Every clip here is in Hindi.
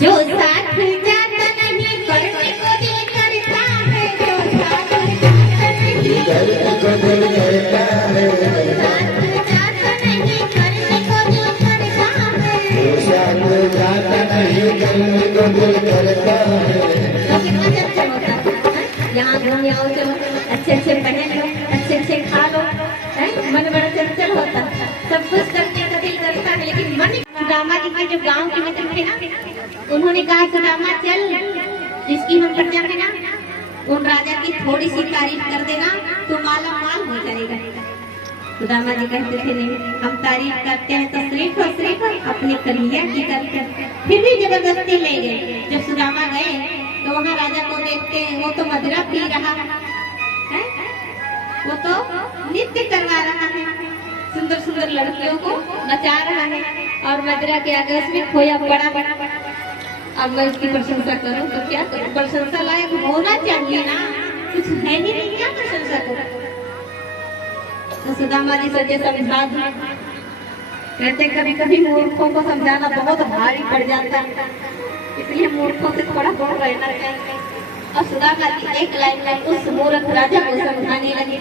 जो साथ जाता नहीं करने को दिल करता है, जो साथ जाता नहीं करने को दिल करता है, साथ जाता नहीं करने को दिल करता है, जो साथ जाता नहीं करने को दिल करता है। तो कितना अच्छा होता है, यहाँ घूमने आओ, चलो अच्छे अच्छे पहन लो, अच्छे अच्छे खा लो, मन बड़ा चंचल होता, सब कुछ करने का दिल करता है, लेकिन मन। सुदामा जी के जो गांव के मित्र थे ना, उन्होंने कहा सुदामा चल, जिसकी हम प्रजा है ना, उन राजा की थोड़ी सी तारीफ कर देना तो माला माल हो जाएगा। सुदामा जी कहते थे नहीं, हम तारीफ करते हैं तो सिर्फ अपने कन्हैया की करते हैं। फिर भी जबरदस्ती ले गए। जब सुदामा गए तो वहाँ राजा को देखते हैं, वो तो मदिरा पी रहा है, वो तो नृत्य करवा रहा है, सुंदर सुंदर लड़कियों को नचा रहा है, और मदिरा के आगे उसमें खोया बड़ा। अब मैं उसकी प्रशंसा करूं तो क्या करूं? प्रशंसा लायक होना चाहिए ना, कुछ है ही नहीं, क्या प्रशंसा करूं? तो सुदामा जी सोचे समझा दूं। कहते कभी कभी मूर्खों को समझाना बहुत भारी पड़ जाता है, इसलिए मूर्खों से थोड़ा दूर रहना चाहिए। और सुदामा जी एक लाइन में उस मूर्ख राजा को समझाने लगे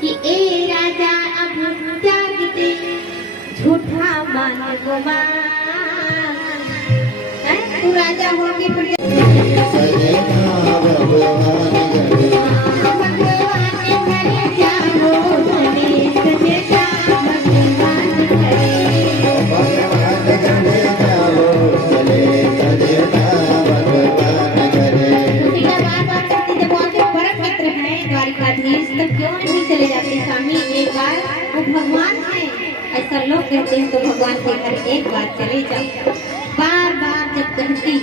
कि ए राजा अब त्याग दे झूठा मान गुमान, तू राजा होगी फिर क्यों नहीं चले जाते स्वामी? एक बार वो भगवान है, ऐसा लोग कहते हैं, तो भगवान के घर एक बार चले जाओ। बार बार जब कहती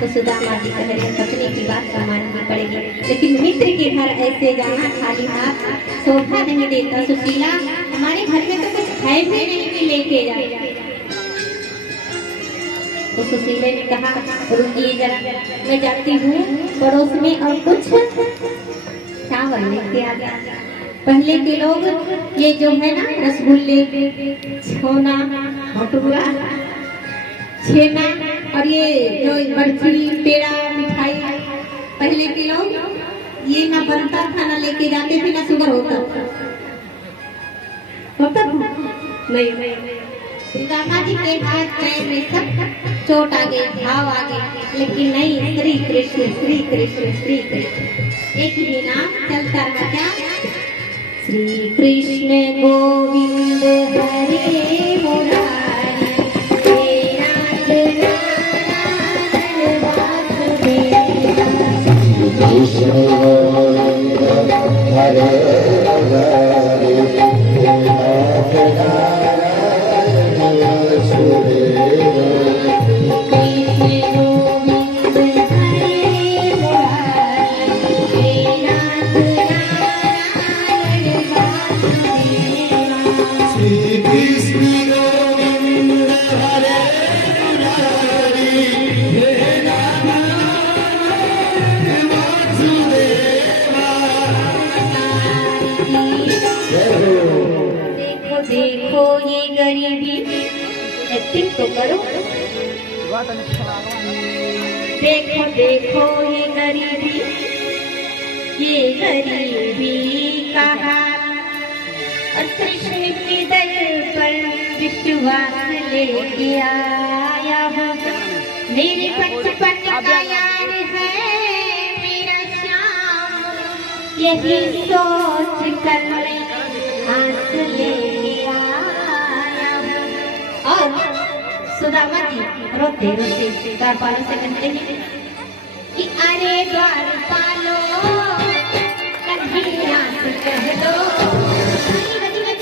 तो सुदामा जी कह रहे पत्नी की बात का माननी पड़ेगी, लेकिन मित्र के घर ऐसे जाना खाली हाथ शोभा नहीं देता। सुशीला, हमारे घर में तो कुछ है भी नहीं कि लेके जाए। तो सुशीला ने कहा रुकिए जरा, मैं जाती हूँ पड़ोस में और कुछ चावल लेके आ गया। पहले के लोग ये जो है ना रसगुल्ले, छोना, भटूरा, छेना और ये जो बर्फी, पेड़ा, मिठाई, पहले के लोग ये ना बनता था, ना लेके जाते थे, ना शुगर होता नहीं। सुदामा जी के हाथ पैर में सब चोट आ गई, घाव आ गए, लेकिन नहीं, श्री कृष्ण श्री कृष्ण श्री कृष्ण एक ही नाम चलता रहा। क्या? श्री कृष्ण गोविंद हरे मुरारी, हे नाथ नारायण वासुदेवा। श्री कृष्ण गोविंद हरे मुरारी, हे नाथ नारायण वासुदेवा। देखो ये गरीबी, एक्टिंग तो करो। देखो देखो ये गरीबी का हाल, और कृष्ण के दर पर विश्वास लेके आया हूँ। मेरे बचपन का यार है मेरा श्याम, यही सोच कर मैं आस लेके आया हूँ। और सुदामा जी रोते रोते द्वारपालों से कहते हैं कि अरे द्वारपालो कन्हैया से कह दो,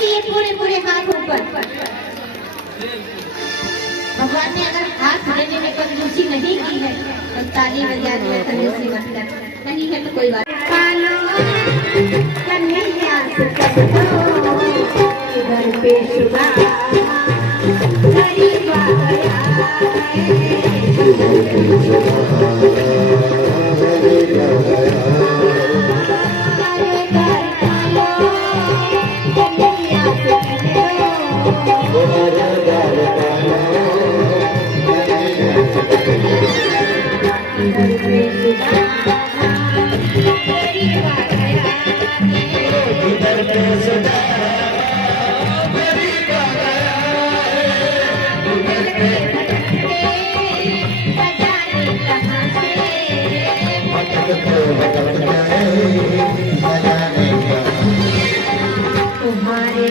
ये पूरे पूरे हाथ ऊपर। भगवान ने अगर हाथ देने में कंजूसी नहीं की है तो ताली बजा दिया, कंजूसी मत कर, नहीं है तो कोई बात घर पे शुदा गरीब आ तुम्हारे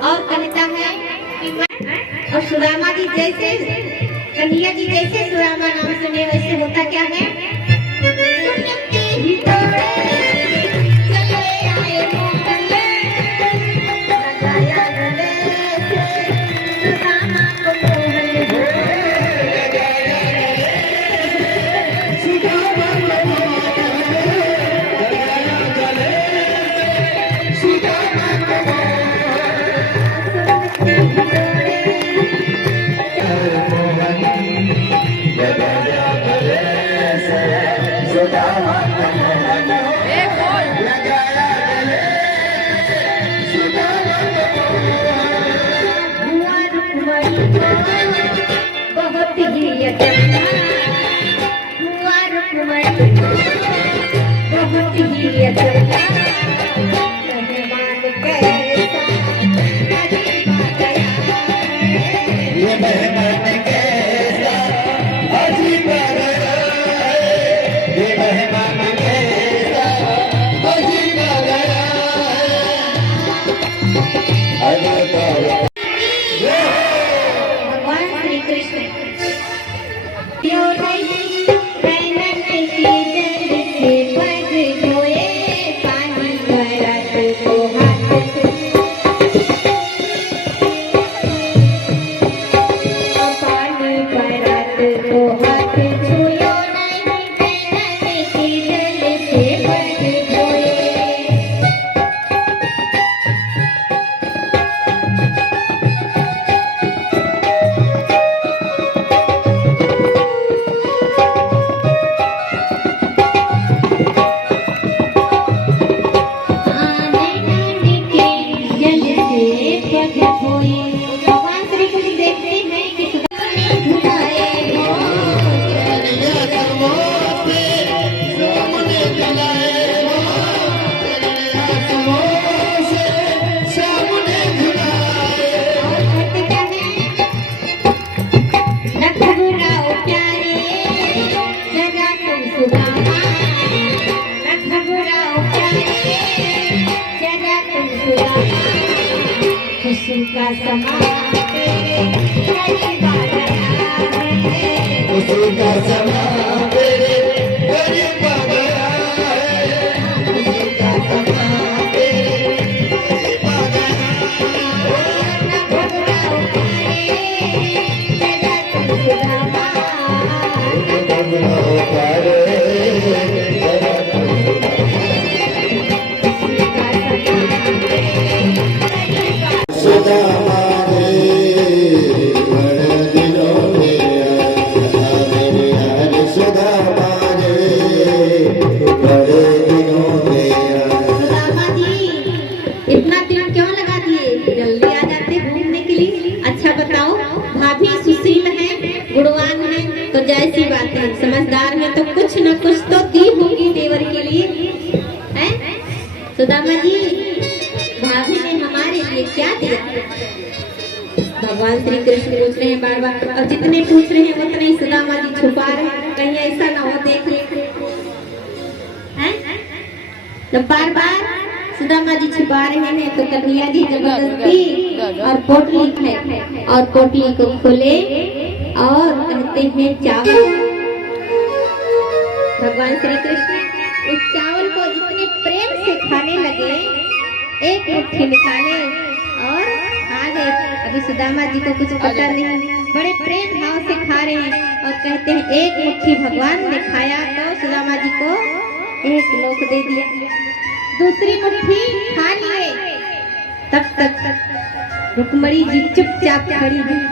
और कहता है कि मैं और सुदामा जी जैसे कन्हैया जी जैसे सुदामा नाम सुने वैसे होता क्या है, सुनते ही तोड़े चले आए मोहल्ले, लगाया गले से सुदामा को मोहल्ले, सुदामा को बहुत ही अचंभा हुआ रुक्मणी को, बहुत ही अचंभा मेहमान कैसा अजीब आ गया है, ये मेहमान कैसा अजीब आ गया है, ये मेहमान कैसा अजीब आ गया है। भगवान श्री कृष्ण खुशी का समा तेरे करीब आ गया है, खुशी का समा तेरे करीब आ गया है, खुशी का समा तेरे करीब आ गया है, न घबराओ प्यारे तेरा तुम सुदामा, न घबराओ प्यारे तेरा तुम सुदामा। सुदामा रे बड़े दिनों में आया मेरे यार न कुछ तो दी होगी देवर के लिए, हैं? सुदामा जी, भाभी ने हमारे लिए क्या दिया? भगवान श्री कृष्ण पूछ रहे हैं बार बार, और जितने पूछ रहे हैं उतने ही सुदामा जी छुपा रहे हैं, कहीं ऐसा ना हो देख ले, हैं? तो बार बार सुदामा जी छुपा रहे हैं तो कन्हैया जी जबरदस्ती और पोटली है और पोटली को खोले और कहते हैं चावल। भगवान श्री कृष्ण उस चावल को इतने प्रेम से खाने लगे, एक मुट्ठी निकाले और खा गए। अभी सुदामा जी को कुछ पता नहीं, बड़े प्रेम भाव से खा रहे हैं और कहते हैं एक मुट्ठी भगवान ने खाया तो सुदामा जी को एक लोक दे दिया, दूसरी मुट्ठी खा लिए। तब तक रुक्मणी जी चुपचाप खड़ी हुई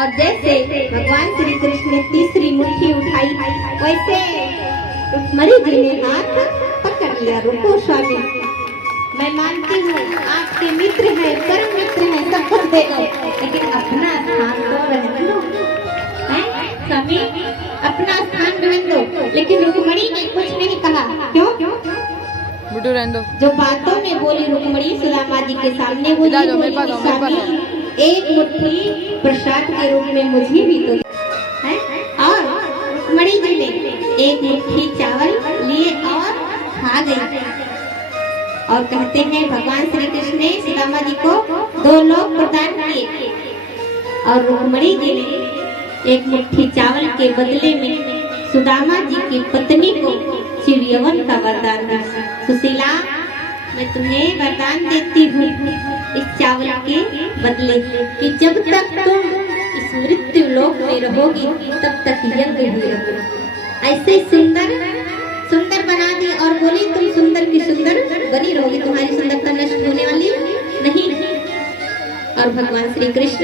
और जैसे भगवान श्री कृष्ण ने तीसरी मुट्ठी उठाई वैसे रुक्मणी जी ने हाथ पकड़ लिया। रुको स्वामी, मैं मानती हूँ आपके मित्र हैं, परम मित्र हैं, सब कुछ देगा, लेकिन अपना स्थान तो रहने दो, स्वामी अपना स्थान रहने दो। लेकिन रुक्मणी ने कुछ नहीं कहा। क्यों? बुटू रहने दो। जो बातों में बोली रुक्मणी सुदामा जी के सामने वो ये बोली, स्वामी एक मुट्ठी प्रसाद के रूप में मुझे भी तो है। और रुक्मणी जी ने एक मुट्ठी चावल लिए और खा गई और कहते हैं भगवान श्री कृष्ण ने सुदामा जी को 2 लोक प्रदान किए और रुक्मणी जी ने एक मुट्ठी चावल के बदले में सुदामा जी की पत्नी को चिड़ियवन का वरदान दिया। सुशीला, मैं तुम्हें वरदान देती हूँ इस चावल के बदले कि जब तक तुम इस मृत्यु लोक में रहोगी तब तक यज्ञ ही रहोगी। ऐसे सुंदर सुंदर बना दी और बोली तुम सुंदर की सुंदर बनी रहोगी, तुम्हारी सुंदरता नष्ट होने वाली नहीं। और भगवान श्री कृष्ण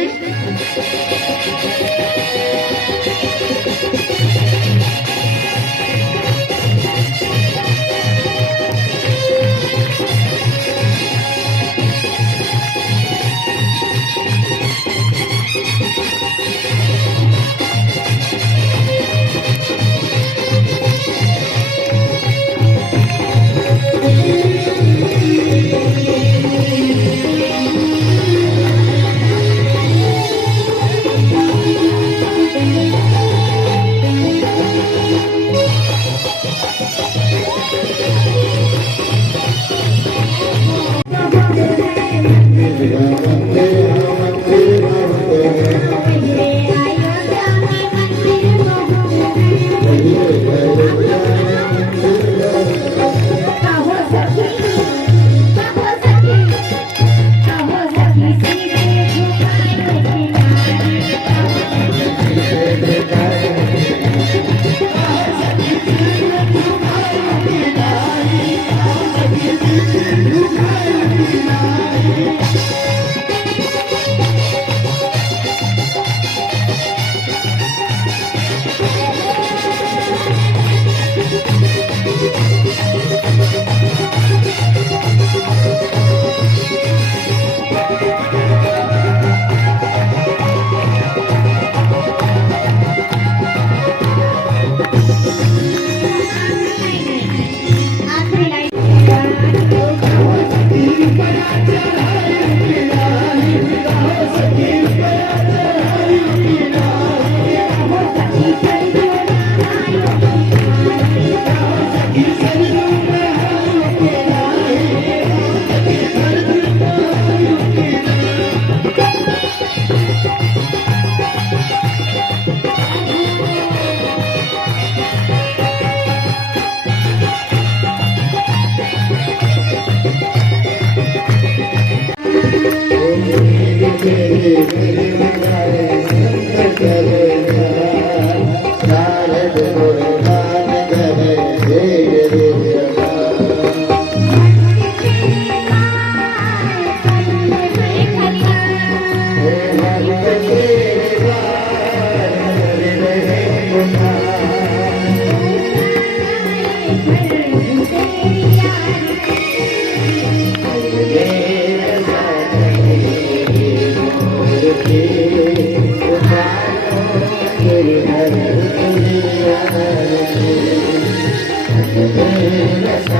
मेरा